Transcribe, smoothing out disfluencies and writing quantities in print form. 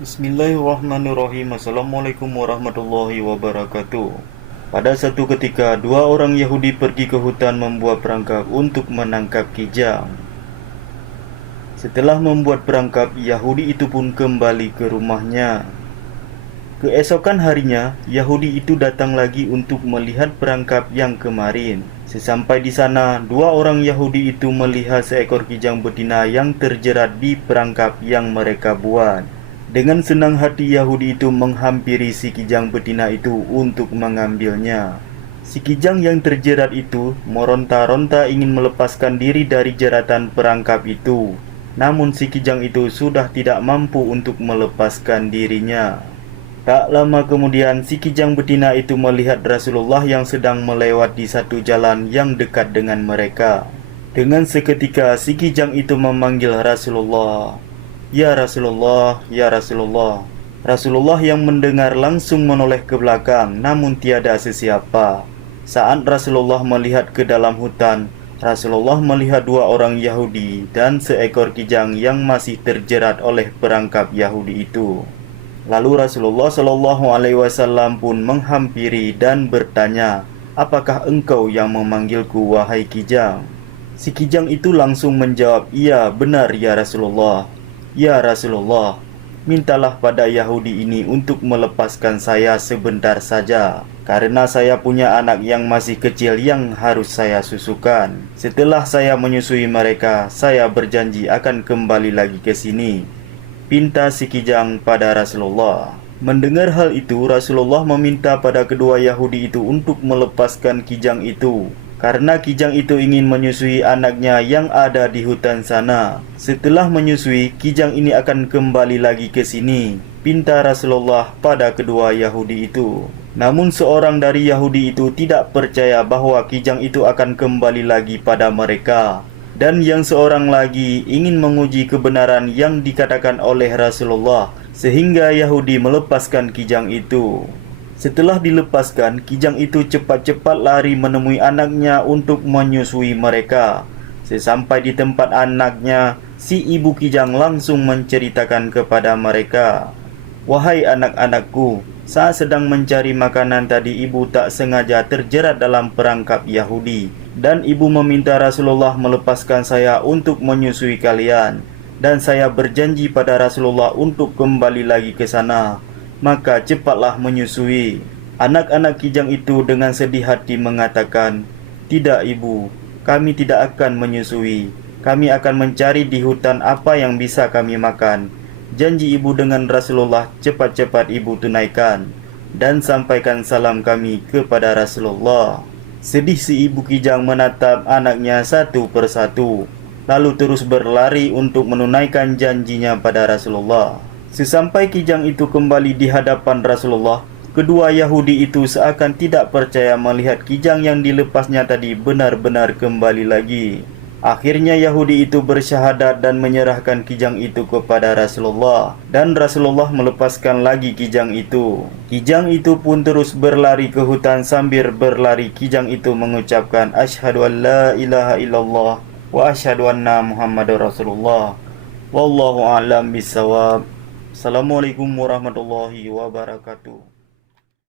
Bismillahirrahmanirrahim. Assalamualaikum warahmatullahi wabarakatuh. Pada satu ketika, dua orang Yahudi pergi ke hutan membuat perangkap untuk menangkap kijang. Setelah membuat perangkap, Yahudi itu pun kembali ke rumahnya. Keesokan harinya, Yahudi itu datang lagi untuk melihat perangkap yang kemarin. Sesampai di sana, dua orang Yahudi itu melihat seekor kijang betina yang terjerat di perangkap yang mereka buat. Dengan senang hati Yahudi itu menghampiri si kijang betina itu untuk mengambilnya. Si kijang yang terjerat itu meronta-ronta ingin melepaskan diri dari jeratan perangkap itu. Namun si kijang itu sudah tidak mampu untuk melepaskan dirinya. Tak lama kemudian si kijang betina itu melihat Rasulullah yang sedang melewat di satu jalan yang dekat dengan mereka. Dengan seketika si kijang itu memanggil Rasulullah. Ya Rasulullah, ya Rasulullah. Rasulullah yang mendengar langsung menoleh ke belakang, namun tiada sesiapa. Saat Rasulullah melihat ke dalam hutan, Rasulullah melihat dua orang Yahudi dan seekor kijang yang masih terjerat oleh perangkap Yahudi itu. Lalu Rasulullah Shallallahu Alaihi Wasallam pun menghampiri dan bertanya, "Apakah engkau yang memanggilku, wahai kijang?" Si kijang itu langsung menjawab, "Iya, benar ya Rasulullah." "Ya Rasulullah, mintalah pada Yahudi ini untuk melepaskan saya sebentar saja, karena saya punya anak yang masih kecil yang harus saya susukan. Setelah saya menyusui mereka, saya berjanji akan kembali lagi ke sini." Pinta si kijang pada Rasulullah. Mendengar hal itu, Rasulullah meminta pada kedua Yahudi itu untuk melepaskan kijang itu, karena kijang itu ingin menyusui anaknya yang ada di hutan sana. Setelah menyusui, kijang ini akan kembali lagi ke sini. Pinta Rasulullah pada kedua Yahudi itu. Namun seorang dari Yahudi itu tidak percaya bahwa kijang itu akan kembali lagi pada mereka. Dan yang seorang lagi ingin menguji kebenaran yang dikatakan oleh Rasulullah, sehingga Yahudi melepaskan kijang itu. Setelah dilepaskan, kijang itu cepat-cepat lari menemui anaknya untuk menyusui mereka. Sesampai di tempat anaknya, si ibu kijang langsung menceritakan kepada mereka, "Wahai anak-anakku, saat sedang mencari makanan tadi ibu tak sengaja terjerat dalam perangkap Yahudi. Dan ibu meminta Rasulullah melepaskan saya untuk menyusui kalian. Dan saya berjanji pada Rasulullah untuk kembali lagi ke sana. Maka cepatlah menyusui." Anak-anak kijang itu dengan sedih hati mengatakan, "Tidak ibu, kami tidak akan menyusui. Kami akan mencari di hutan apa yang bisa kami makan. Janji ibu dengan Rasulullah cepat-cepat ibu tunaikan. Dan sampaikan salam kami kepada Rasulullah." Sedih si ibu kijang menatap anaknya satu persatu, lalu terus berlari untuk menunaikan janjinya pada Rasulullah. Sesampai kijang itu kembali di hadapan Rasulullah, kedua Yahudi itu seakan tidak percaya melihat kijang yang dilepasnya tadi benar-benar kembali lagi. Akhirnya Yahudi itu bersyahadat dan menyerahkan kijang itu kepada Rasulullah. Dan Rasulullah melepaskan lagi kijang itu. Kijang itu pun terus berlari ke hutan sambil berlari kijang itu mengucapkan, "Asyhadu an la ilaha illallah wa asyhadu anna Muhammadar Rasulullah. Wallahu a'lam bishawab." Assalamualaikum warahmatullahi wabarakatuh.